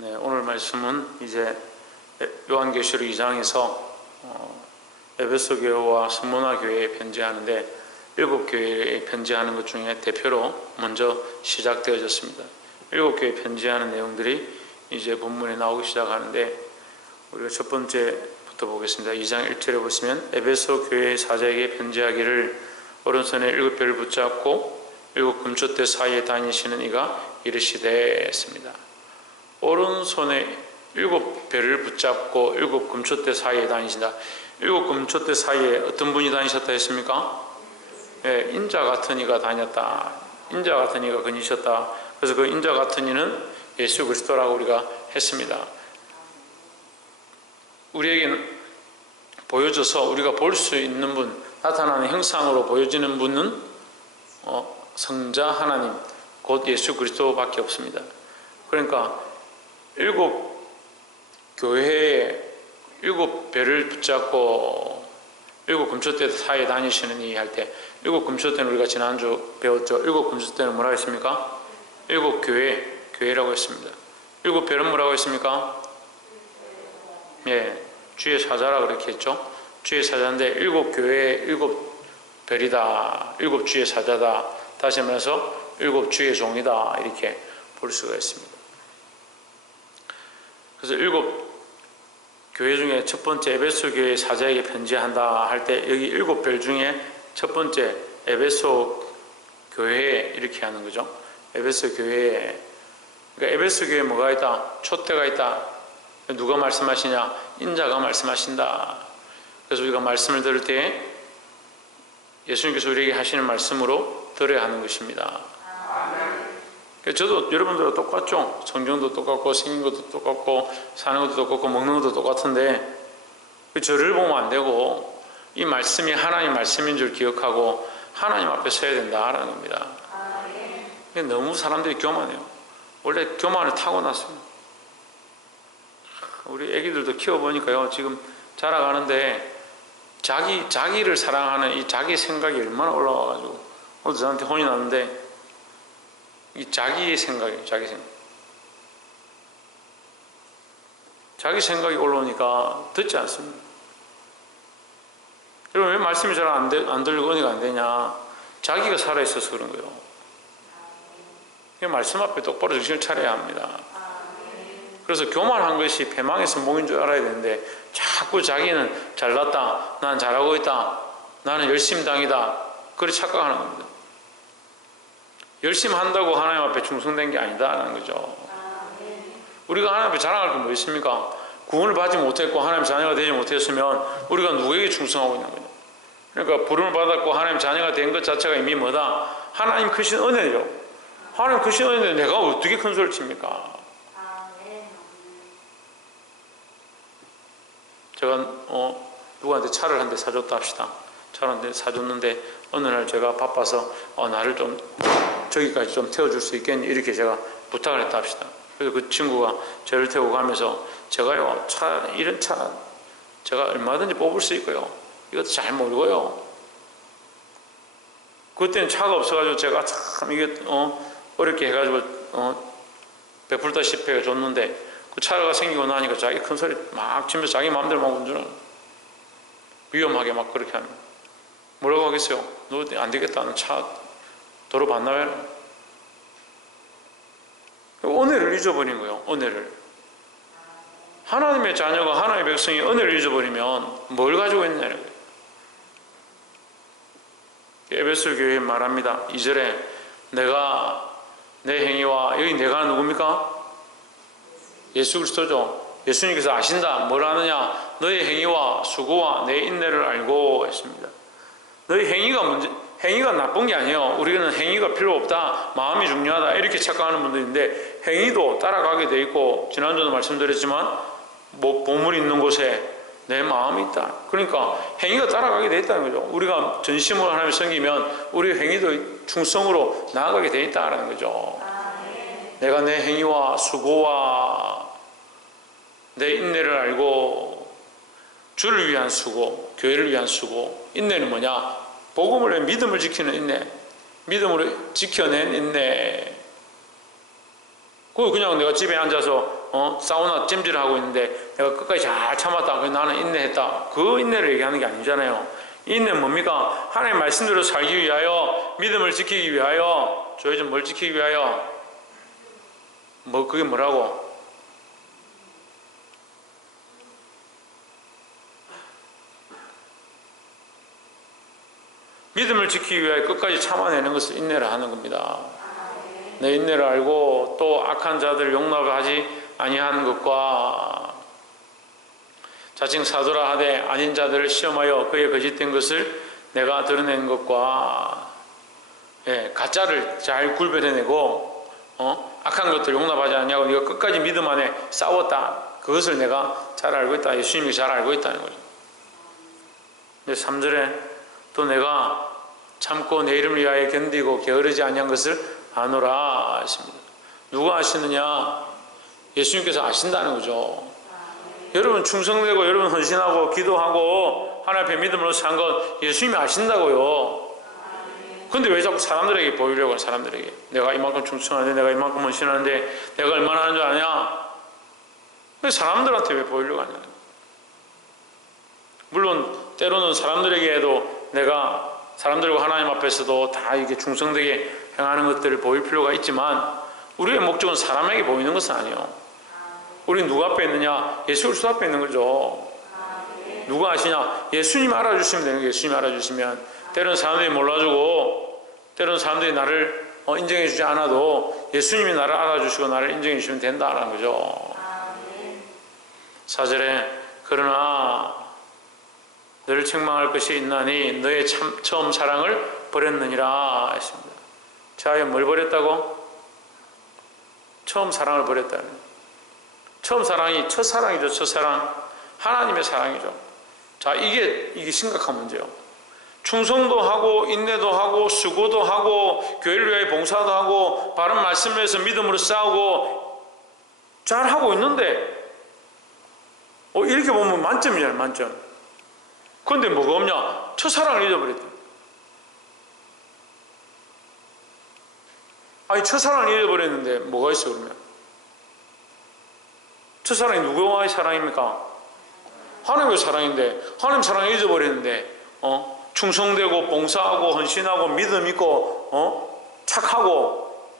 네, 오늘 말씀은 이제 요한계시록 2장에서 에베소 교회와 스무나 교회에 편지하는데 7교회에 편지하는 것 중에 대표로 먼저 시작되어졌습니다. 7교회에 편지하는 내용들이 이제 본문에 나오기 시작하는데 우리가 첫 번째부터 보겠습니다. 2장 1절에 보시면 에베소 교회 사자에게 편지하기를 오른손에 7 별을 붙잡고 7 금초대 사이에 다니시는 이가 이르시되 했습니다. 오른손에 7별을 붙잡고 7 금초대 사이에 다니신다. 7 금초대 사이에 어떤 분이 다니셨다 했습니까? 네, 인자 같은 이가 다녔다. 인자 같은 이가 거니셨다. 그래서 그 인자 같은 이는 예수 그리스도라고 우리가 했습니다. 우리에게는 보여져서 우리가 볼 수 있는 분, 나타나는 형상으로 보여지는 분은 성자 하나님, 곧 예수 그리스도밖에 없습니다. 그러니까 7 교회에 7별을 붙잡고 7 금초대 사이에 다니시는 이 할 때 7 금초대는 우리가 지난주 배웠죠. 7 금초대는 뭐라고 했습니까? 7 교회라고 했습니다. 7별은 뭐라고 했습니까? 예, 주의 사자라 그렇게 했죠. 주의 사자인데 7 교회에 7 별이다. 7 주의 사자다. 다시 말해서 7 주의 종이다. 이렇게 볼 수가 있습니다. 그래서 7 교회 중에 첫 번째 에베소 교회 사자에게 편지한다 할 때 여기 7별 중에 첫 번째 에베소 교회에 이렇게 하는 거죠. 에베소 교회에, 그러니까 에베소 교회에 뭐가 있다? 촛대가 있다. 누가 말씀하시냐? 인자가 말씀하신다. 그래서 우리가 말씀을 들을 때 예수님께서 우리에게 하시는 말씀으로 들어야 하는 것입니다. 저도 여러분들과 똑같죠. 성경도 똑같고 생긴 것도 똑같고 사는 것도 똑같고 먹는 것도 똑같은데 저를 보면 안 되고 이 말씀이 하나님 말씀인 줄 기억하고 하나님 앞에 서야 된다라는 겁니다. 너무 사람들이 교만해요. 원래 교만을 타고났어요. 우리 애기들도 키워보니까요, 지금 자라가는데 자기를 사랑하는 이 자기 생각이 얼마나 올라와가지고 오늘 저한테 혼이 났는데 이 자기의 생각이에요. 자기 생각이 올라오니까 듣지 않습니다. 여러분, 왜 말씀이 잘 안 들리고 은혜가 안 되냐? 자기가 살아있어서 그런 거예요. 말씀 앞에 똑바로 정신을 차려야 합니다. 그래서 교만한 것이 패망에서 목인 줄 알아야 되는데 자꾸 자기는 잘났다, 난 잘하고 있다, 나는 열심당이다, 그렇게 착각하는 겁니다. 열심히 한다고 하나님 앞에 충성된 게 아니다라는 거죠. 우리가 하나님 앞에 자랑할 게 뭐 있습니까? 구원을 받지 못했고 하나님 자녀가 되지 못했으면 우리가 누구에게 충성하고 있는 거냐? 그러니까 부름을 받았고 하나님 자녀가 된 것 자체가 이미 뭐다? 하나님 크신 은혜죠. 하나님 크신 은혜인데 내가 어떻게 큰 소리를 칩니까? 제가 누구한테 차를 한 대 사줬다 합시다. 차를 한 대 사줬는데 어느 날 제가 바빠서 나를 좀 저기까지 좀 태워줄 수 있겠니? 이렇게 제가 부탁을 했다 합시다. 그래서 그 친구가 저를 태우고 가면서 제가요, 이런 차 제가 얼마든지 뽑을 수 있고요, 이것도 잘 모르고요, 그때는 차가 없어가지고 제가 참 이게 어렵게 해가지고 베풀다시피 해줬는데 그 차가 생기고 나니까 자기 큰 소리 막 치면서 자기 마음대로 막 운전을 위험하게 막 그렇게 하면 뭐라고 하겠어요? 너 안 되겠다, 너 차 도로 반납해라. 은혜를 잊어버린 거예요. 은혜를. 하나님의 자녀가, 하나님의 백성이 은혜를 잊어버리면 뭘 가지고 있느냐는 거예요. 에베소 교회에 말합니다. 2절에 내가 내 행위와, 여기 내가 누굽니까? 예수 그리스도죠. 예수님께서 아신다. 뭘 아느냐? 너의 행위와 수고와 내 인내를 알고 했습니다. 너희 행위가 나쁜 게 아니에요. 우리는 행위가 필요 없다, 마음이 중요하다, 이렇게 착각하는 분들인데 행위도 따라가게 돼 있고, 지난주도 말씀드렸지만 보물이 있는 곳에 내 마음이 있다. 그러니까 행위가 따라가게 돼 있다는 거죠. 우리가 전심으로 하나님을 섬기면 우리 행위도 충성으로 나아가게 돼 있다는 거죠. 내가 내 행위와 수고와 내 인내를 알고, 주를 위한 수고, 교회를 위한 수고. 인내는 뭐냐? 복음을 위해 믿음을 지키는 인내, 믿음으로 지켜낸 인내, 그냥 내가 집에 앉아서 사우나 찜질을 하고 있는데 내가 끝까지 잘 참았다. 나는 인내했다. 그 인내를 얘기하는 게 아니잖아요. 인내는 뭡니까? 하나님의 말씀대로 살기 위하여, 믿음을 지키기 위하여, 조회전 뭘 지키기 위하여? 그게 뭐라고? 믿음을 지키기 위하여 끝까지 참아내는 것을 인내를 하는 겁니다. 내 인내를 알고 또 악한 자들을 용납하지 아니하는 것과 자칭 사도라 하되 아닌 자들을 시험하여 그의 거짓된 것을 내가 드러내는 것과 가짜를 잘 구별해내고 악한 것들을 용납하지 않냐고 네가 끝까지 믿음 안에 싸웠다. 그것을 내가 잘 알고 있다. 예수님이 잘 알고 있다는 거죠. 근데 3절에 또 내가 참고 내 이름을 위하여 견디고 게으르지 아니한 것을 아노라 하십니다. 누가 아시느냐? 예수님께서 아신다는 거죠. 여러분 충성되고 여러분 헌신하고 기도하고 하나님 앞에 믿음으로 산 것 예수님이 아신다고요. 근데 왜 자꾸 사람들에게 보이려고 해요? 사람들에게 내가 이만큼 충성하는데 내가 이만큼 헌신하는데 내가 얼마나 하는 줄 아냐? 왜 사람들한테 왜 보이려고 하냐? 물론 때로는 사람들에게도 내가 사람들과 하나님 앞에서도 다 이게 충성되게 행하는 것들을 보일 필요가 있지만 우리의 목적은 사람에게 보이는 것은 아니에요. 우리 누구 앞에 있느냐? 예수 그리스도 앞에 있는 거죠. 누가 아시냐? 예수님 알아주시면 되는 거예요. 예수님 알아주시면 때로는 사람들이 몰라주고 때로는 사람들이 나를 인정해 주지 않아도 예수님이 나를 알아주시고 나를 인정해 주시면 된다는 거죠. 4절에 그러나 너를 책망할 것이 있나니 너의 처음 사랑을 버렸느니라 했습니다. 자, 뭘 버렸다고? 처음 사랑을 버렸다는. 처음 사랑이 첫사랑이죠. 첫사랑. 하나님의 사랑이죠. 자, 이게 심각한 문제예요. 충성도 하고 인내도 하고 수고도 하고 교회를 위해 봉사도 하고 바른 말씀을 위해서 믿음으로 싸우고 잘 하고 있는데 이렇게 보면 만점이잖아요. 만점. 그런데 뭐가 없냐? 첫사랑을 잊어버렸다. 아니 첫사랑을 잊어버렸는데 뭐가 있어 그러면? 첫사랑이 누구와의 사랑입니까? 하나님의 사랑인데 하나님 사랑을 잊어버렸는데 충성되고 봉사하고 헌신하고 믿음 있고 착하고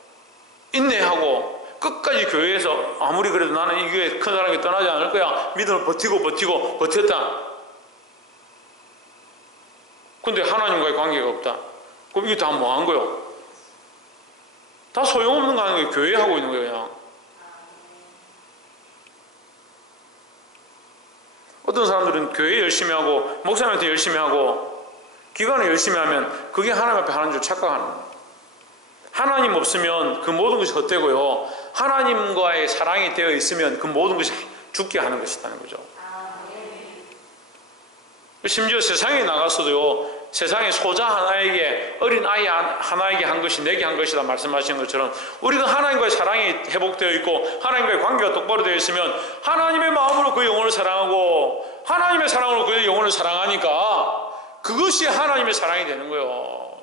인내하고 끝까지 교회에서 아무리 그래도 나는 이 교회 큰 사람이 떠나지 않을 거야 믿음을 버티고 버텼다. 근데 하나님과의 관계가 없다. 그럼 이게 다 뭐 한 거요? 다 소용없는 거 하는 거예요. 교회 하고 있는 거예요. 그냥. 어떤 사람들은 교회 열심히 하고 목사님한테 열심히 하고 기관을 열심히 하면 그게 하나님 앞에 하는 줄 착각하는 거예요. 하나님 없으면 그 모든 것이 헛되고요. 하나님과의 사랑이 되어 있으면 그 모든 것이 죽게 하는 것이라는 거죠. 심지어 세상에 나가서도요. 세상의 소자 하나에게 어린 아이 하나에게 한 것이 내게 한 것이다 말씀하시는 것처럼 우리가 하나님과의 사랑이 회복되어 있고 하나님과의 관계가 똑바로 되어 있으면 하나님의 마음으로 그 영혼을 사랑하고 하나님의 사랑으로 그 영혼을 사랑하니까 그것이 하나님의 사랑이 되는 거예요.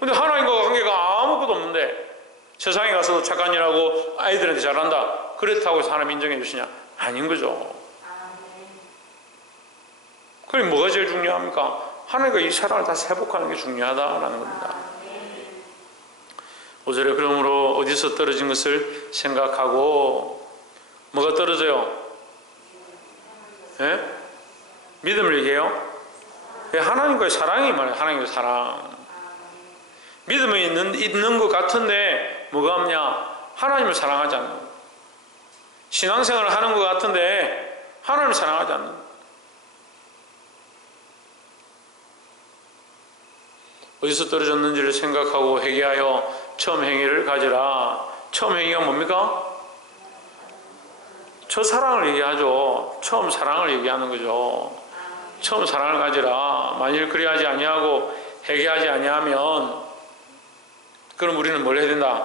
근데 하나님과 관계가 아무것도 없는데 세상에 가서도 착한 일하고 아이들한테 잘한다 그렇다고 해서 하나님 인정해 주시냐? 아닌 거죠. 그럼 뭐가 제일 중요합니까? 하나님과 이 사랑을 다시 회복하는 게 중요하다라는 겁니다. 5절에 그러므로 어디서 떨어진 것을 생각하고 뭐가 떨어져요? 예? 믿음을 얘기해요? 하나님과의 사랑이 말이에요. 하나님과의 사랑. 믿음이 있는 것 같은데 뭐가 없냐? 하나님을 사랑하지 않는 거예요. 신앙생활을 하는 것 같은데 하나님을 사랑하지 않는 거예요. 어디서 떨어졌는지를 생각하고 회개하여 처음 행위를 가지라. 처음 행위가 뭡니까? 첫사랑을 얘기하죠. 처음 사랑을 얘기하는 거죠. 처음 사랑을 가지라. 만일 그리하지 아니하고 회개하지 아니하면 그럼 우리는 뭘 해야 된다?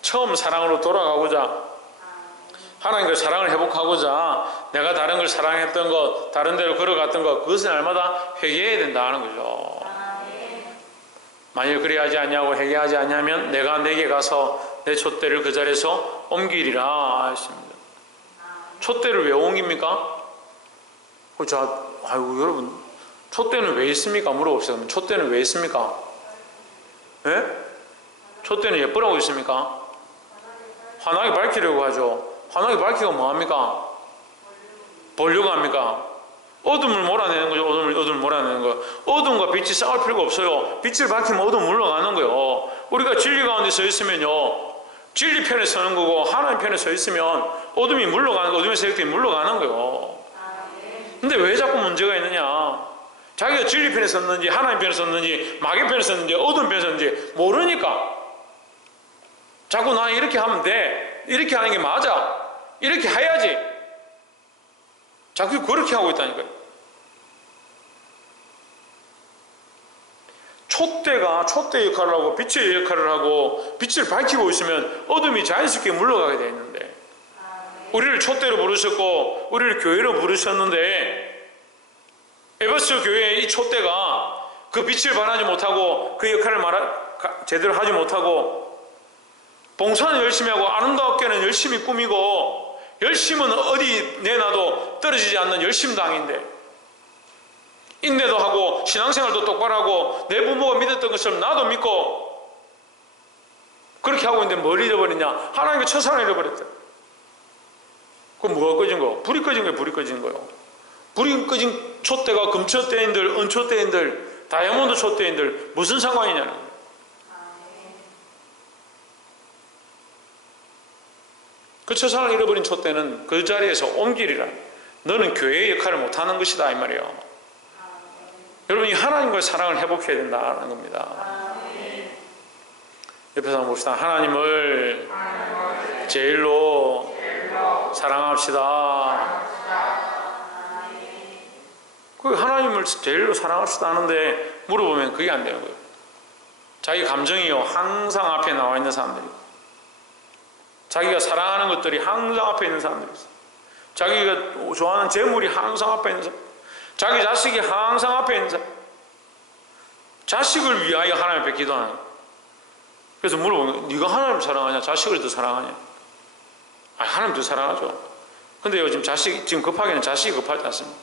처음 사랑으로 돌아가고자 하나님과 사랑을 회복하고자 내가 다른 걸 사랑했던 것 다른 데로 걸어갔던 것 그것은 날마다 회개해야 된다는 거죠. 만일 그리하지 아니하고 회개하지 아니하면 내가 내게 가서 내 촛대를 그 자리에서 옮기리라 했습니다. 촛대를 왜 옮깁니까? 아이고 여러분, 촛대는 왜 있습니까? 물어봅시다. 촛대는 왜 있습니까? 예? 촛대는 예쁘라고 있습니까? 환하게 밝히려고 하죠. 환하게 밝히가 뭐합니까? 보려고 합니까? 어둠을 몰아내는 거죠. 어둠을 몰아내는 거. 어둠과 빛이 싸울 필요가 없어요. 빛을 밝히면 어둠 물러가는 거예요. 우리가 진리 가운데 서 있으면요, 진리 편에 서는 거고 하나님 편에 서 있으면 어둠이 물러가는 거, 어둠의 세력들이 물러가는 거예요. 근데 왜 자꾸 문제가 있느냐? 자기가 진리 편에 섰는지 하나님 편에 섰는지 마귀 편에 섰는지 어둠 편에 섰는지 모르니까 자꾸 나 이렇게 하면 돼, 이렇게 하는 게 맞아, 이렇게 해야지, 자꾸 그렇게 하고 있다니까요. 촛대가 촛대 역할을 하고 빛의 역할을 하고 빛을 밝히고 있으면 어둠이 자연스럽게 물러가게 되어 있는데, 우리를 촛대로 부르셨고 우리를 교회로 부르셨는데 에베소 교회의 이 촛대가 그 빛을 발하지 못하고 그 역할을 제대로 하지 못하고, 봉사는 열심히 하고 아름답게는 열심히 꾸미고 열심은 어디 내놔도 떨어지지 않는 열심당인데, 인내도 하고 신앙생활도 똑바로 하고 내 부모가 믿었던 것처럼 나도 믿고 그렇게 하고 있는데 뭘 잃어버렸냐? 하나님의 첫사랑을 잃어버렸다. 그럼 뭐가 꺼진 거? 불이 꺼진 거예요. 불이 꺼진 거예요. 불이 꺼진 촛대가 금촛대인들, 은촛대인들, 다이아몬드 촛대인들 무슨 상관이냐는 거예요. 그 첫사랑을 잃어버린 촛대는 그 자리에서 옮기리라. 너는 교회의 역할을 못하는 것이다 이 말이에요. 여러분이 하나님과의 사랑을 회복해야 된다는 겁니다. 옆에서 한번 봅시다. 하나님을 제일로 사랑합시다. 그 하나님을 제일로 사랑합시다 하는데 물어보면 그게 안 되는 거예요. 자기 감정이요 항상 앞에 나와 있는 사람들이, 자기가 사랑하는 것들이 항상 앞에 있는 사람들이 있어요. 자기가 좋아하는 재물이 항상 앞에 있는 사람, 자기 자식이 항상 앞에 있는 사람, 자식을 위하여 하나님 앞에 기도하는 거예요. 그래서 물어보면 네가 하나님을 사랑하냐 자식을 더 사랑하냐? 하나님 더 사랑하죠. 근데 요즘 지금 급하게는 자식이 급하지 않습니다.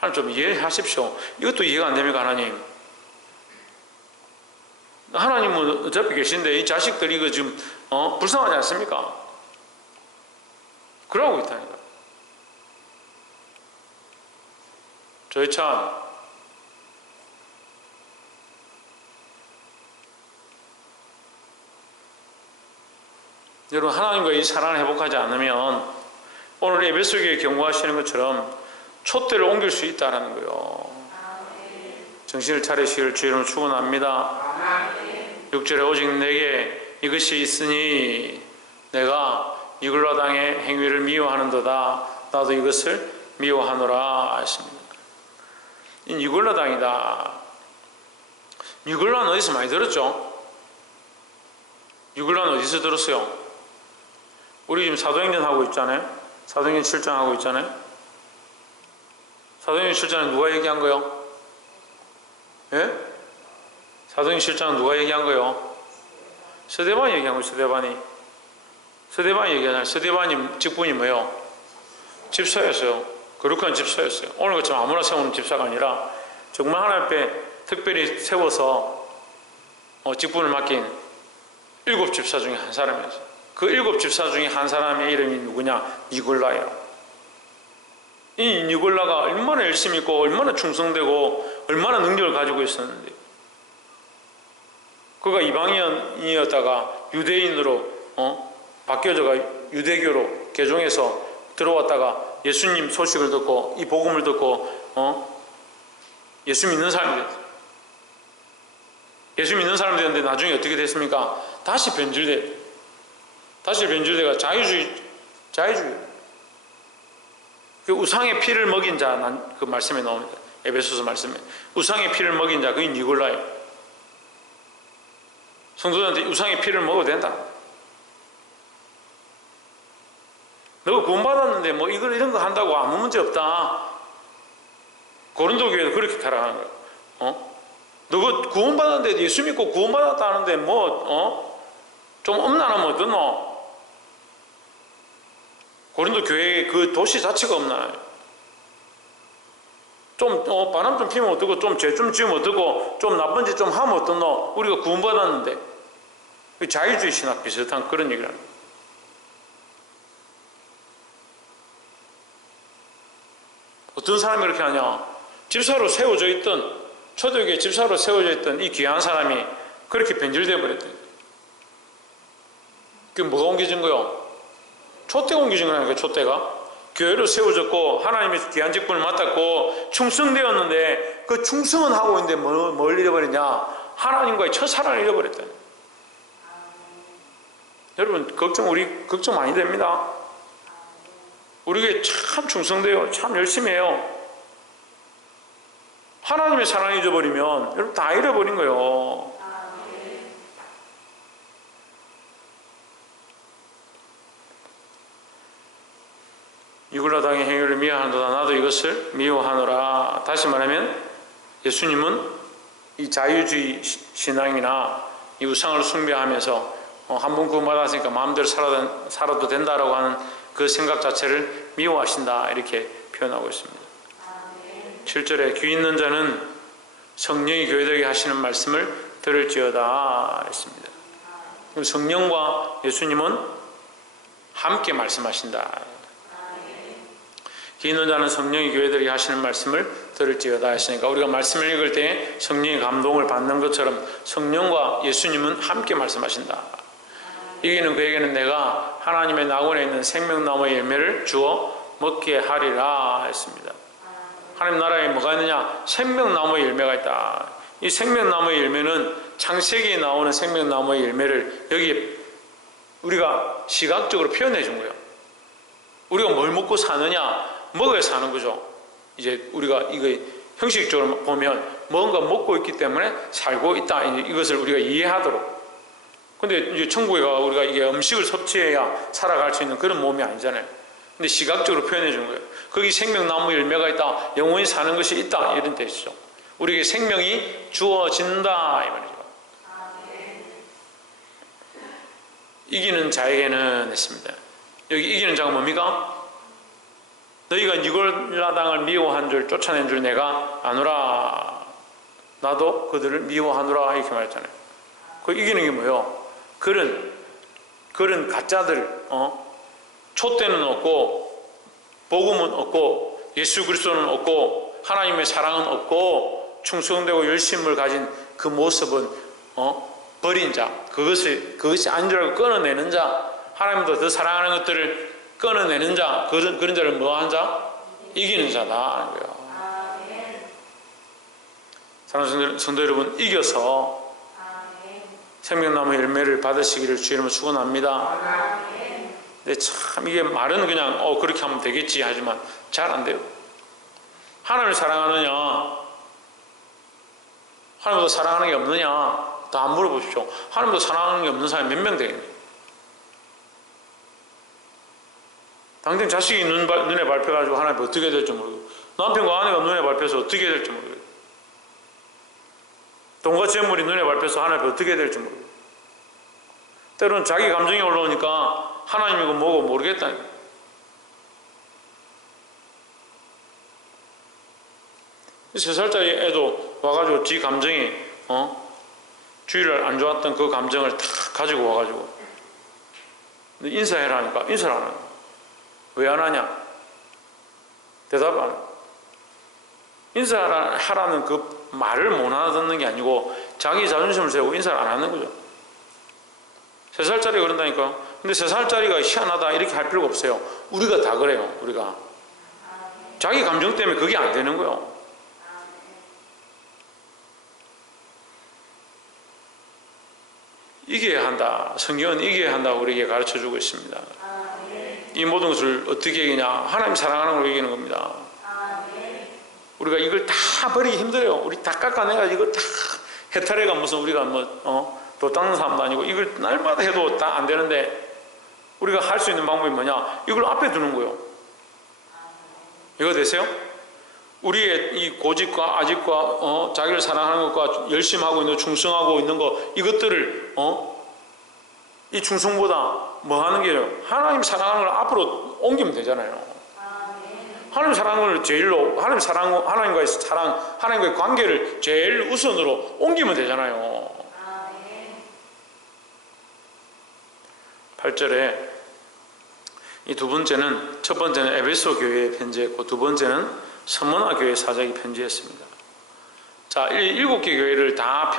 하나님 좀 이해하십시오. 이것도 이해가 안 됩니까? 하나님은 어차피 계신데 이 자식들이 이거 지금 불쌍하지 않습니까? 그러고 있다니까. 저희 참 여러분, 하나님과 이 사랑을 회복하지 않으면 오늘 에베소 교회 경고하시는 것처럼 촛대를 옮길 수 있다는 거예요. 정신을 차리시길 주의 이름으로 축원합니다. 6절에 오직 내게 이것이 있으니 내가 니골라 당의 행위를 미워하는도다. 나도 이것을 미워하노라 하십니다. 이 니골라 당이다. 니골라는 어디서 많이 들었죠? 니골라는 어디서 들었어요? 우리 지금 사도행전 하고 있잖아요. 사도행전 7장 하고 있잖아요. 사도행전 7장은 누가 얘기한 거요? 예? 사도행전 7장은 누가 얘기한 거요? 스데반이 얘기한 거예요. 스데반이 얘기하잖아요. 스데반이 직분이 뭐예요? 집사였어요. 거룩한 집사였어요. 오늘 것처럼 아무나 세우는 집사가 아니라 정말 하나님 앞에 특별히 세워서 직분을 맡긴 7 집사 중에 한 사람이었어요. 그 7 집사 중에 한 사람의 이름이 누구냐? 니골라예요. 이 니골라가 얼마나 열심히 있고 얼마나 충성되고 얼마나 능력을 가지고 있었는데, 그가 이방인이었다가 유대인으로 바뀌어져가 유대교로 개종해서 들어왔다가 예수님 소식을 듣고 이 복음을 듣고 예수 믿는 사람이 됐어요. 예수 믿는 사람이 됐는데 나중에 어떻게 됐습니까? 다시 변질돼가 자유주의. 그 우상의 피를 먹인 자, 그 말씀에 나옵니다. 에베소서 말씀에 우상의 피를 먹인 자, 그게 니골라예요. 성도들한테 우상의 피를 먹어도 된다. 너가 구원받았는데 뭐 이런 거 한다고 아무 문제 없다. 고린도 교회도 그렇게 타락하는 거예요. 너가 구원받았는데 예수 믿고 구원받았다 하는데 좀 엄난하면 어떠노? 고린도 교회 그 도시 자체가 엄난해요. 좀 바람 좀 피면 어떡고, 좀 죄 좀 지으면 어떡고, 좀 나쁜 짓 좀 하면 어떠노? 우리가 구원받았는데. 자유주의 신학 비슷한 그런 얘기를 합니다. 어떤 사람이 그렇게 하냐? 집사로 세워져 있던, 초대교회 집사로 세워져 있던 이 귀한 사람이 그렇게 변질되어 버렸대요. 그게 뭐가 옮겨진 거요? 촛대가 옮겨진 거라니까, 촛대가. 교회로 세워졌고 하나님의 귀한 직분을 맡았고 충성되었는데 그 충성은 하고 있는데 뭘 잃어버렸냐? 하나님과의 첫사랑을 잃어버렸다. 여러분 우리 걱정 많이 됩니다. 우리 교회 참 충성돼요. 참 열심히 해요. 하나님의 사랑을 잊어버리면 여러분 다 잃어버린 거예요. 이굴라당의 행위를 미워하노라 나도 이것을 미워하노라. 다시 말하면 예수님은 이 자유주의 신앙이나 이 우상을 숭배하면서 한 번 구원받았으니까 마음대로 살아도 된다라고 하는 그 생각 자체를 미워하신다 이렇게 표현하고 있습니다. 7절에 귀 있는 자는 성령이 교회되게 하시는 말씀을 들을지어다 했습니다. 성령과 예수님은 함께 말씀하신다. 귀 있는 자는 성령이 교회들에게 하시는 말씀을 들을지어다 했으니까 우리가 말씀을 읽을 때 성령의 감동을 받는 것처럼 성령과 예수님은 함께 말씀하신다. 이기는 그에게는 내가 하나님의 낙원에 있는 생명나무의 열매를 주어 먹게 하리라 했습니다. 하나님 나라에 뭐가 있느냐? 생명나무의 열매가 있다. 이 생명나무의 열매는 창세기에 나오는 생명나무의 열매를 여기 우리가 시각적으로 표현해 준 거예요. 우리가 뭘 먹고 사느냐? 먹어야 사는 거죠. 이제 우리가 이거 형식적으로 보면 뭔가 먹고 있기 때문에 살고 있다. 이것을 우리가 이해하도록. 근데 이제 천국에 가 우리가 이게 음식을 섭취해야 살아갈 수 있는 그런 몸이 아니잖아요. 근데 시각적으로 표현해 준 거예요. 거기 생명나무 열매가 있다. 영원히 사는 것이 있다. 이런 뜻이죠. 우리에게 생명이 주어진다. 이 말이죠. 이기는 자에게는 했습니다. 여기 이기는 자가 뭡니까? 너희가 니골라당을 미워한 줄 쫓아낸 줄 내가 아노라. 나도 그들을 미워하노라 이렇게 말했잖아요. 그 이기는 게 뭐예요? 그런 가짜들 촛대는 없고 복음은 없고 예수 그리스도는 없고 하나님의 사랑은 없고 충성되고 열심을 가진 그 모습은 버린 자, 그것이 아닌 줄 알고 끊어내는 자, 하나님도 더 사랑하는 것들을 끊어내는 자, 그런 자를 뭐한 자? 이기는 자다 하는 거예요. 사랑하는 성도 여러분, 이겨서 생명나무 열매를 받으시기를 주 이름으로 축원합니다. 근데 참 이게 말은 그냥 그렇게 하면 되겠지 하지만 잘 안 돼요. 하나님을 사랑하느냐, 하나님보다 사랑하는 게 없느냐, 다 안 물어보십시오. 하나님보다 사랑하는 게 없는 사람이 몇 명 되겠네요. 당장 자식이 눈에 밟혀가지고 하나님 어떻게 될지 모르고, 남편과 아내가 눈에 밟혀서 어떻게 될지 모르고, 돈과 재물이 눈에 밟혀서 하나님 어떻게 될지 모르고, 때로는 자기 감정이 올라오니까 하나님이고 뭐고 모르겠다니까. 세 살짜리 애도 와가지고 지 감정이 주일날 안 좋았던 그 감정을 다 가지고 와가지고 근데 인사해라 하니까 인사를 안 하는. 왜 안 하냐? 대답 안 해. 인사하라는 그 말을 못 알아듣는 게 아니고 자기 자존심을 세우고 인사를 안 하는 거죠. 3살짜리가 그런다니까. 근데 3살짜리가 희한하다 이렇게 할 필요가 없어요. 우리가 다 그래요. 우리가 자기 감정 때문에 그게 안 되는 거예요. 이겨야 한다. 성경은 이겨야 한다고 우리에게 가르쳐주고 있습니다. 이 모든 것을 어떻게 이기냐? 하나님 사랑하는 걸 이기는 겁니다. 우리가 이걸 다 버리기 힘들어요. 우리 다 깎아내가지고 이걸 다 해탈해가 무슨 우리가 도 닦는 사람도 아니고 이걸 날마다 해도 다 안 되는데 우리가 할 수 있는 방법이 뭐냐? 이걸 앞에 두는 거예요. 이거 되세요? 우리의 이 고집과 아집과 자기를 사랑하는 것과 열심히 하고 있는 거, 충성하고 있는 거, 이것들을 이 충성보다 뭐 하는 게요? 하나님 사랑하는 걸 앞으로 옮기면 되잖아요. 하나님 사랑하는 걸 제일로, 하나님과의 사랑, 하나님과의 관계를 제일 우선으로 옮기면 되잖아요. 8절에 이 두 번째는, 첫 번째는 에베소 교회에 편지했고, 두 번째는 서머나 교회 사장이 편지했습니다. 자, 일곱 개 교회에 다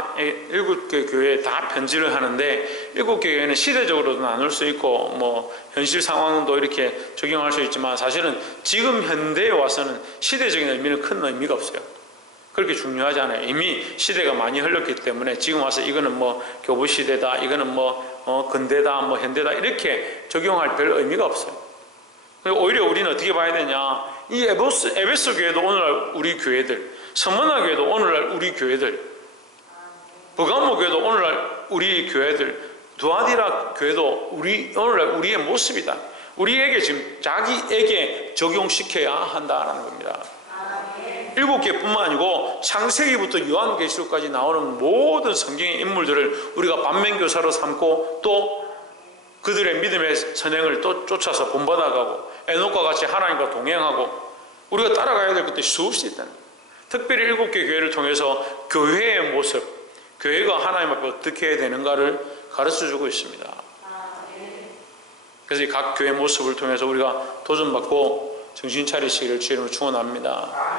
편지를 하는데, 일곱 개 교회는 시대적으로도 나눌 수 있고, 뭐 현실 상황도 이렇게 적용할 수 있지만, 사실은 지금 현대에 와서는 시대적인 의미는 큰 의미가 없어요. 그렇게 중요하지 않아요. 이미 시대가 많이 흘렀기 때문에 지금 와서 이거는 뭐 교부 시대다, 이거는 뭐 근대다, 뭐 현대다, 이렇게 적용할 별 의미가 없어요. 오히려 우리는 어떻게 봐야 되냐, 이 에베소 교회도 오늘날 우리 교회들, 서머나 교회도 오늘날 우리 교회들, 버가모 교회도 오늘날 우리 교회들, 두아디라 교회도 오늘날 우리의 모습이다. 우리에게 지금 자기에게 적용시켜야 한다는 겁니다. 일곱 개뿐만 아니고 창세기부터 요한계시록까지 나오는 모든 성경의 인물들을 우리가 반면교사로 삼고, 또 그들의 믿음의 선행을 또 쫓아서 본받아가고, 에녹과 같이 하나님과 동행하고 우리가 따라가야 될 것들이 수없이 있다는 거예요. 특별히 일곱 개 교회를 통해서 교회의 모습, 교회가 하나님 앞에 어떻게 해야 되는가를 가르쳐주고 있습니다. 그래서 이 각 교회 모습을 통해서 우리가 도전받고 정신 차리시기를 주의 이름으로 축원합니다.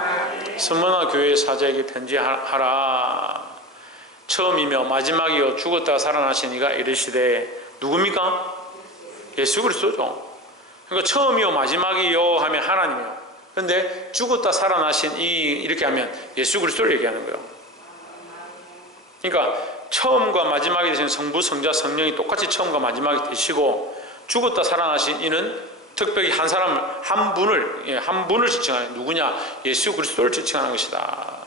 서머나 교회 사자에게 편지하라. 처음이며 마지막이요 죽었다가 살아나신 이가 이르시되, 누굽니까? 예수 그리스도죠. 그러니까 처음이요 마지막이요 하면 하나님이요. 그런데 죽었다 살아나신 이렇게 하면 예수 그리스도를 얘기하는 거예요. 그러니까 처음과 마지막이 되신 성부, 성자, 성령이 똑같이 처음과 마지막이 되시고, 죽었다 살아나신 이는 특별히 한 사람, 한 분을 지칭하는, 누구냐? 예수 그리스도를 지칭하는 것이다.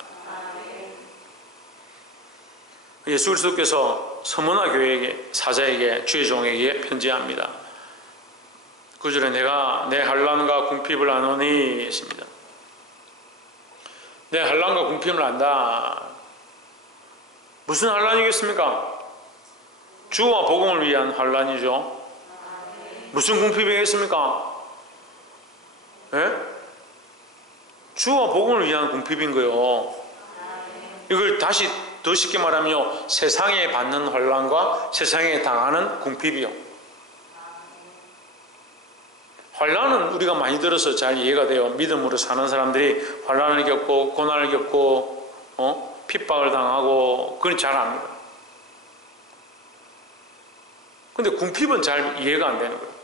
예수 그리스도께서 서머나 교회에게, 사자에게, 주의 종에게 편지합니다. 9절에 내가 내 환난과 궁핍을 아노니 했습니다. 내 환난과 궁핍을 안다. 무슨 환난이겠습니까? 주와 복음을 위한 환난이죠. 무슨 궁핍이겠습니까? 예? 주와 복음을 위한 궁핍인 거예요. 이걸 다시 더 쉽게 말하면요, 세상에 받는 환난과 세상에 당하는 궁핍이요. 환난은 우리가 많이 들어서 잘 이해가 돼요. 믿음으로 사는 사람들이 환난을 겪고 고난을 겪고 핍박을 당하고, 그건 잘 압니다. 근데 궁핍은 잘 이해가 안 되는 거예요.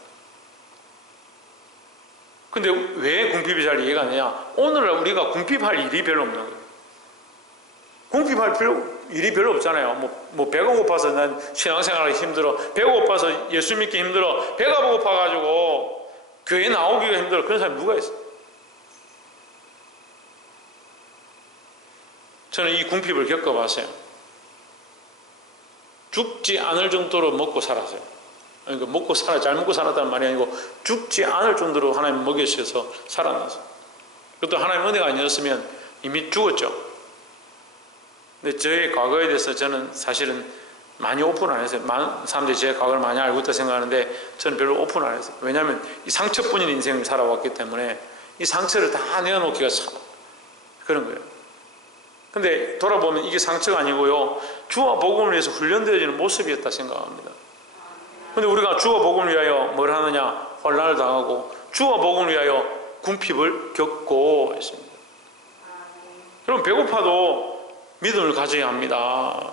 근데 왜 궁핍이 잘 이해가 안 되냐? 오늘날 우리가 궁핍할 일이 별로 없는 거예요. 궁핍할 일이 별로 없잖아요. 뭐 배가 고파서 난 신앙생활하기 힘들어, 배가 고파서 예수 믿기 힘들어, 배가 고파가지고 교회 나오기가 힘들어, 그런 사람이 누가 있어요? 저는 이 궁핍을 겪어봤어요. 죽지 않을 정도로 먹고 살았어요. 그러니까 잘 먹고 살았다는 말이 아니고 죽지 않을 정도로 하나님 먹여주셔서 살아났어요. 그것도 하나님 은혜가 아니었으면 이미 죽었죠. 근데 저의 과거에 대해서 저는 사실은 많이 오픈 안 했어요. 많은 사람들이 제 과거를 많이 알고 있다 생각하는데 저는 별로 오픈 안 했어요. 왜냐하면 이 상처뿐인 인생을 살아왔기 때문에 이 상처를 다 내어놓기가 참 그런 거예요. 근데 돌아보면 이게 상처가 아니고요, 주와 복음을 위해서 훈련되어지는 모습이었다 생각합니다. 근데 우리가 주와 복음을 위하여 뭘 하느냐? 환난을 당하고 주와 복음을 위하여 궁핍을 겪고 있습니다. 여러분, 배고파도 믿음을 가져야 합니다.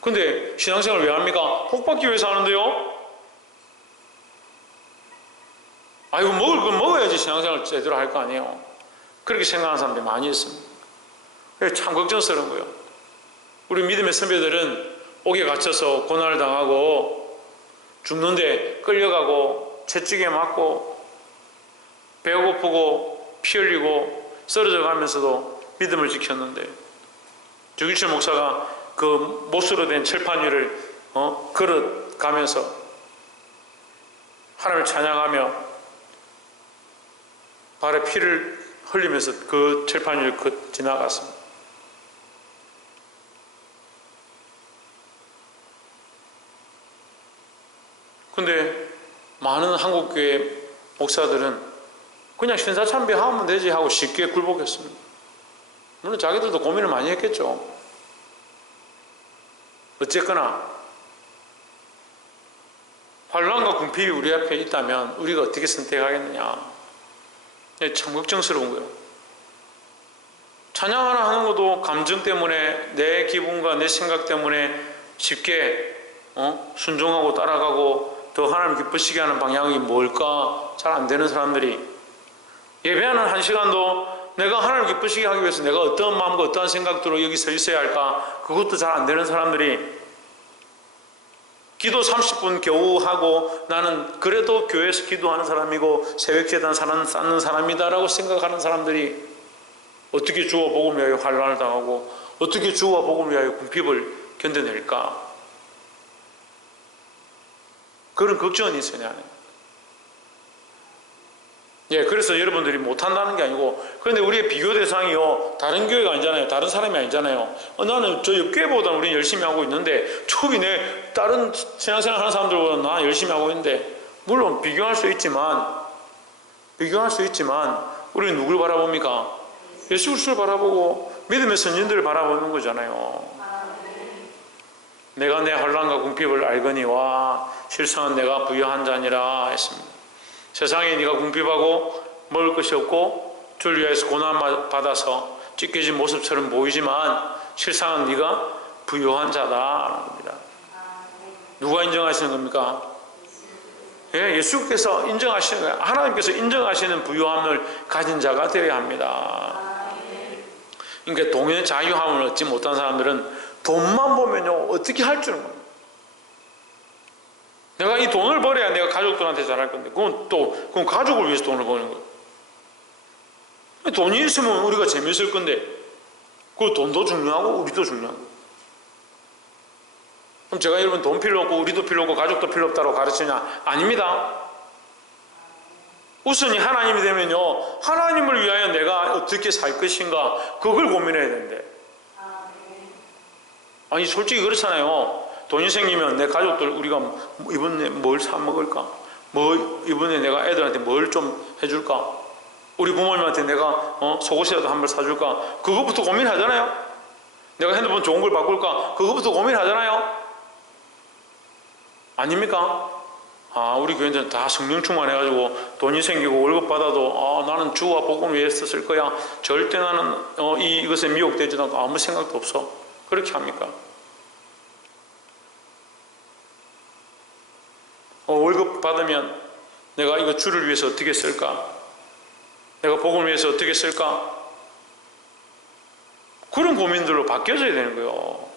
근데 신앙생활을 왜 합니까? 복받기 위해서 하는데요? 이거 먹을 건 먹어야지 신앙생활을 제대로 할 거 아니에요. 그렇게 생각하는 사람들이 많이 있습니다. 참 걱정스러운 거예요. 우리 믿음의 선배들은 옥에 갇혀서 고난을 당하고 죽는데 끌려가고 채찍에 맞고 배가 고프고 피 흘리고 쓰러져 가면서도 믿음을 지켰는데, 주기철 목사가 그 못으로 된 철판 위를 걸어가면서 하나님을 찬양하며 발에 피를 흘리면서 그 철판 위를 지나갔습니다. 많은 한국교회 목사들은 그냥 신사참배하면 되지 하고 쉽게 굴복했습니다. 물론 자기들도 고민을 많이 했겠죠. 어쨌거나 환난과 궁핍이 우리 앞에 있다면 우리가 어떻게 선택하겠느냐. 참 걱정스러운 거예요. 찬양 하나 하는 것도 감정 때문에, 내 기분과 내 생각 때문에 쉽게 순종하고 따라가고 더 하나님 기쁘시게 하는 방향이 뭘까 잘 안 되는 사람들이, 예배하는 한 시간도 내가 하나님 기쁘시게 하기 위해서 내가 어떤 마음과 어떠한 생각들로 여기 서 있어야 할까, 그것도 잘 안 되는 사람들이, 기도 30분 겨우 하고 나는 그래도 교회에서 기도하는 사람이고 새벽제단 쌓는 사람이다라고 생각하는 사람들이 어떻게 주와 복음을 위하여 환난을 당하고 어떻게 주와 복음을 위하여 궁핍을 견뎌낼까? 그런 걱정은 있어요, 내 안에. 그래서 여러분들이 못한다는 게 아니고, 그런데 우리의 비교 대상이요, 다른 교회가 아니잖아요. 다른 사람이 아니잖아요. 나는 저 옆교회보다 우리는 열심히 하고 있는데, 저기 내 다른 신앙생활 하는 사람들보다 나 열심히 하고 있는데, 물론 비교할 수 있지만, 우리는 누굴 바라봅니까? 예수 그리스도를 바라보고 믿음의 선진들을 바라보는 거잖아요. 내가 내 환난과 궁핍을 알거니와 실상은 내가 부유한 자니라 했습니다. 세상에 네가 궁핍하고 먹을 것이 없고 주를 위해서 고난 받아서 찢겨진 모습처럼 보이지만 실상은 네가 부유한 자다라는 겁니다. 누가 인정하시는 겁니까? 예수께서 인정하시는 거예요. 하나님께서 인정하시는 부유함을 가진 자가 되어야 합니다. 그러니까 동의 자유함을 얻지 못한 사람들은 돈만 보면요 어떻게 할 줄은 모릅니다. 내가 이 돈을 벌어야 내가 가족들한테 잘할 건데 그건 가족을 위해서 돈을 버는 거예요. 돈이 있으면 우리가 재미있을 건데 그 돈도 중요하고 우리도 중요하고. 그럼 제가 여러분 돈 필요 없고 우리도 필요 없고 가족도 필요 없다고 가르치냐? 아닙니다. 우선이 하나님이 되면요 하나님을 위하여 내가 어떻게 살 것인가 그걸 고민해야 되는데, 아니 솔직히 그렇잖아요. 돈이 생기면 내 가족들 우리가 이번에 뭘 사 먹을까? 이번에 내가 애들한테 뭘 좀 해줄까? 우리 부모님한테 내가 속옷이라도 한 벌 사줄까? 그것부터 고민하잖아요. 내가 핸드폰 좋은 걸 바꿀까? 그것부터 고민하잖아요. 아닙니까? 우리 교인들은 다 성령 충만해가지고 돈이 생기고 월급 받아도 나는 주와 복음을 위해서 쓸 거야. 절대 나는 이것에 미혹되지도 않고 아무 생각도 없어. 그렇게 합니까? 월급 받으면 내가 이거 주를 위해서 어떻게 쓸까? 내가 복음을 위해서 어떻게 쓸까? 그런 고민들로 바뀌어져야 되는 거예요.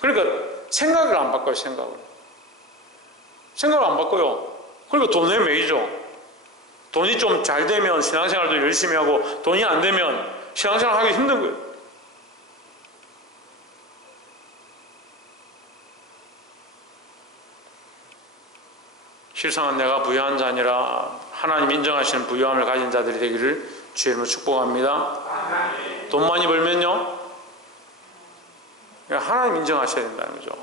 그러니까 생각을 안 바꿔요. 생각을 안 바꿔요. 그러니까 돈에 매이죠. 돈이 좀 잘 되면 신앙생활도 열심히 하고 돈이 안 되면 신앙생활 하기 힘든 거예요. 실상은 내가 부유한 자니라. 하나님 인정하시는 부유함을 가진 자들이 되기를 주의 이름으로 축복합니다. 돈 많이 벌면요 하나님 인정하셔야 된다는 거죠.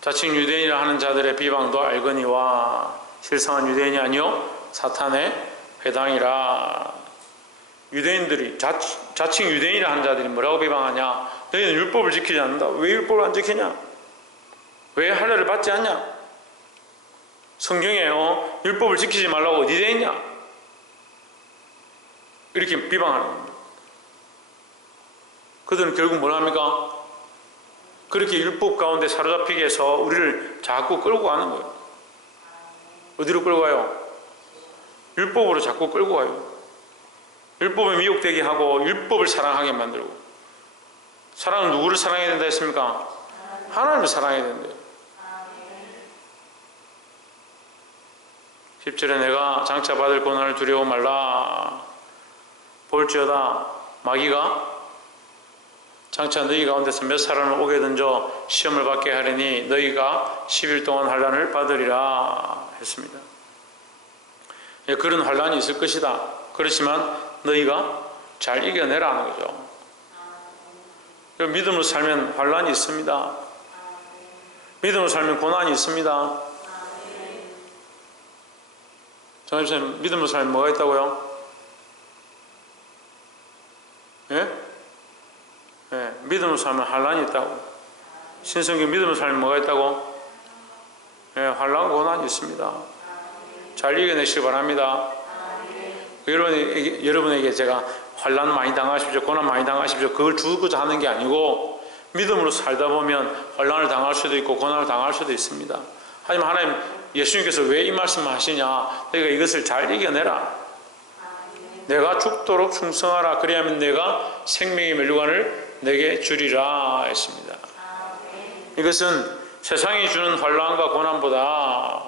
자칭 유대인이라 하는 자들의 비방도 알거니와 실상은 유대인이 아니요 사탄의 회당이라. 유대인들이 자칭 유대인이라 하는 자들이 뭐라고 비방하냐? 너희는 율법을 지키지 않는다. 왜 율법을 안 지키냐? 왜 할례를 받지 않냐? 성경에 율법을 지키지 말라고 어디 되어 있냐? 이렇게 비방하는 겁니다. 그들은 결국 뭘 합니까? 그렇게 율법 가운데 사로잡히게 해서 우리를 자꾸 끌고 가는 거예요. 어디로 끌고 가요? 율법으로 자꾸 끌고 가요. 율법에 미혹되게 하고 율법을 사랑하게 만들고. 사랑은 누구를 사랑해야 된다 했습니까? 하나님을 사랑해야 된대요. 10절에 내가 장차 받을 고난을 두려워 말라. 볼지어다 마귀가 장차 너희 가운데서 몇 사람을 오게 던져 시험을 받게 하리니 너희가 10일 동안 환난을 받으리라 했습니다. 그런 환난이 있을 것이다. 그렇지만 너희가 잘 이겨내라는 거죠. 믿음으로 살면 환난이 있습니다. 믿음으로 살면 고난이 있습니다. 정합선 믿음으로 살면 뭐가 있다고요? 예? 예, 믿음으로 살면 환난이 있다고. 신성경 믿음으로 살면 뭐가 있다고? 예, 환난 고난이 있습니다. 잘 이겨내시기 바랍니다. 여러분에게 제가 환난 많이 당하십시오, 고난 많이 당하십시오, 그걸 주고자 하는 게 아니고, 믿음으로 살다 보면 환난을 당할 수도 있고 고난을 당할 수도 있습니다. 하지만 하나님, 예수님께서 왜 이 말씀을 하시냐? 너희가 이것을 잘 이겨내라. 내가 죽도록 충성하라. 그리하면 내가 생명의 멸류관을 내게 주리라 했습니다. 이것은 세상이 주는 환난과 고난보다,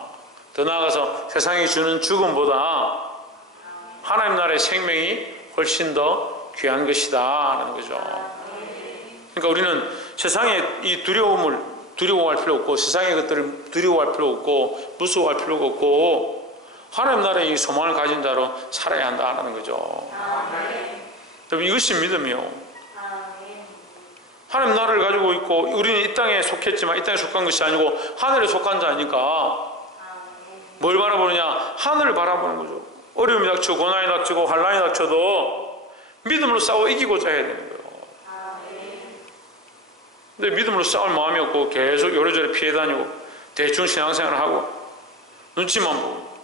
더 나아가서 세상이 주는 죽음보다 하나님 나라의 생명이 훨씬 더 귀한 것이다 하는 거죠. 그러니까 우리는 세상의 이 두려워할 필요 없고, 세상의 것들을 두려워할 필요 없고, 무서워할 필요가 없고, 하나님 나라의 이 소망을 가진 자로 살아야 한다는 거죠. 여러분, 이것이 믿음이요. 하나님 나라를 가지고 있고, 우리는 이 땅에 속했지만 이 땅에 속한 것이 아니고 하늘에 속한 자니까 뭘 바라보느냐? 하늘을 바라보는 거죠. 어려움이 닥치고 고난이 닥치고 환난이 닥쳐도 믿음으로 싸워 이기고자 해야 되는 거예요. 근데 믿음으로 싸울 마음이 없고 계속 요래저래 피해 다니고 대충 신앙생활을 하고 눈치만 보고.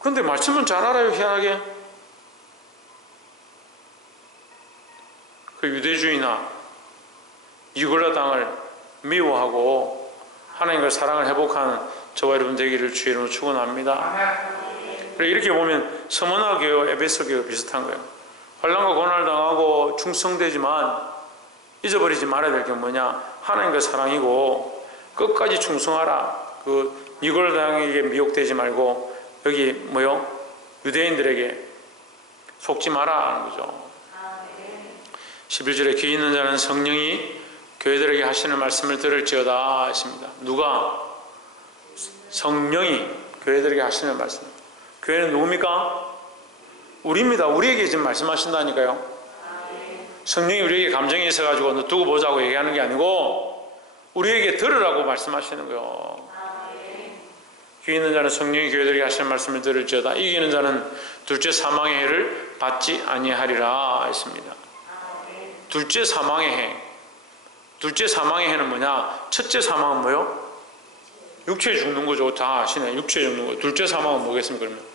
근데 말씀은 잘 알아요. 희한하게 그 유대주의나 이골라 당을 미워하고 하나님과 사랑을 회복하는 저와 여러분 되기를 주의 이름으로 축원합니다. 이렇게 보면 서머나 교회와 에베소 교회가 비슷한 거예요. 환난과 고난을 당하고 충성되지만 잊어버리지 말아야 될 게 뭐냐? 하나님과 사랑이고 끝까지 충성하라. 그 이골라 당에게 미혹되지 말고 여기 뭐요? 유대인들에게 속지 마라 하는 거죠. 11절에 귀 있는 자는 성령이 교회들에게 하시는 말씀을 들을지어다 하십니다. 누가? 성령이 교회들에게 하시는 말씀. 교회는 누굽니까? 우리입니다. 우리에게 지금 말씀하신다니까요. 성령이 우리에게 감정이 있어가지고 너 두고 보자고 얘기하는 게 아니고 우리에게 들으라고 말씀하시는 거예요. 귀 있는 자는 성령이 교회들에게 하시는 말씀을 들을지어다. 이기는 자는 둘째 사망의 해를 받지 아니하리라 했습니다. 둘째 사망의 해. 둘째 사망의 해는 뭐냐? 첫째 사망은 뭐요? 육체에 죽는 거죠. 다 아시네. 육체에 죽는 거. 둘째 사망은 뭐겠습니까? 그러면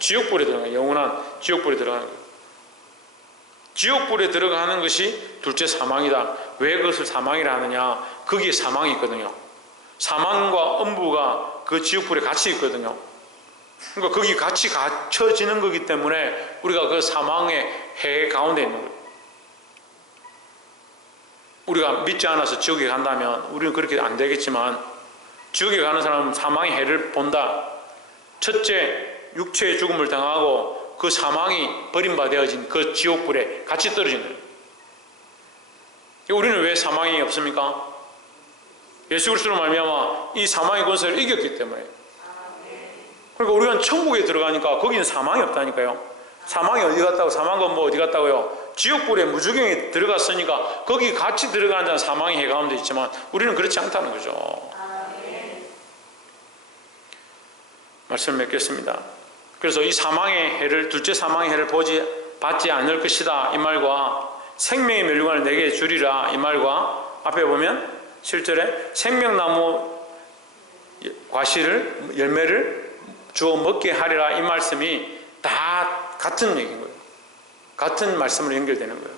지옥불에 들어가는 거예요. 영원한 지옥불에 들어가는 거예요. 지옥불에 들어가는 것이 둘째 사망이다. 왜 그것을 사망이라 하느냐? 거기에 사망이 있거든요. 사망과 음부가 그 지옥불에 같이 있거든요. 그러니까 거기 같이 갇혀지는 거기 때문에 우리가 그 사망의 해 가운데 있는 거예요. 우리가 믿지 않아서 지옥에 간다면 우리는 그렇게 안 되겠지만 지옥에 가는 사람은 사망의 해를 본다. 첫째, 육체의 죽음을 당하고 그 사망이 버림받아진 그 지옥불에 같이 떨어지는 거예요. 우리는 왜 사망이 없습니까? 예수 그리스도로 말미암아 이 사망의 권세를 이겼기 때문에. 그러니까 우리가 천국에 들어가니까 거기는 사망이 없다니까요. 사망이 어디 갔다고? 사망은 뭐 어디 갔다고요? 지옥불에 무주경에 들어갔으니까 거기 같이 들어가는 자는 사망의 해 가운데 있지만 우리는 그렇지 않다는 거죠. 말씀을 맺겠습니다. 그래서 이 사망의 해를, 둘째 사망의 해를 받지 않을 것이다 이 말과 생명의 멸류관을 내게 주리라 이 말과 앞에 보면 7절에 생명나무 과실을 열매를 주어 먹게 하리라 이 말씀이 다 같은 얘기인 거예요. 같은 말씀으로 연결되는 거예요.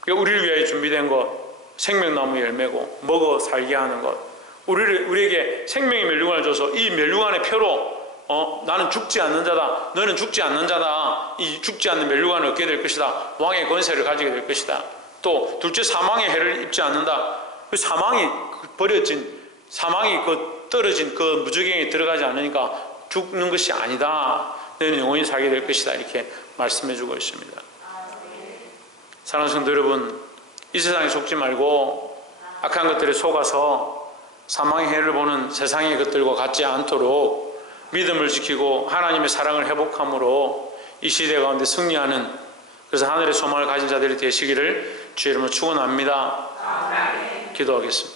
그러니까 우리를 위하여 준비된 것, 생명나무 열매고 먹어 살게 하는 것, 우리에게 생명의 멸류관을 줘서 이 멸류관의 표로 나는 죽지 않는 자다, 너는 죽지 않는 자다, 이 죽지 않는 멸류관을 얻게 될 것이다, 왕의 권세를 가지게 될 것이다. 또 둘째 사망의 해를 입지 않는다. 그 사망이 버려진, 사망이 그 떨어진 그 무저갱에 들어가지 않으니까 죽는 것이 아니다, 너는 영원히 살게 될 것이다, 이렇게 말씀해 주고 있습니다. 사랑하는 성도 여러분, 이 세상에 속지 말고 악한 것들에 속아서 사망의 해를 보는 세상의 것들과 같지 않도록 믿음을 지키고 하나님의 사랑을 회복함으로 이 시대 가운데 승리하는, 그래서 하늘의 소망을 가진 자들이 되시기를 주의 이름으로 축원합니다. 기도하겠습니다.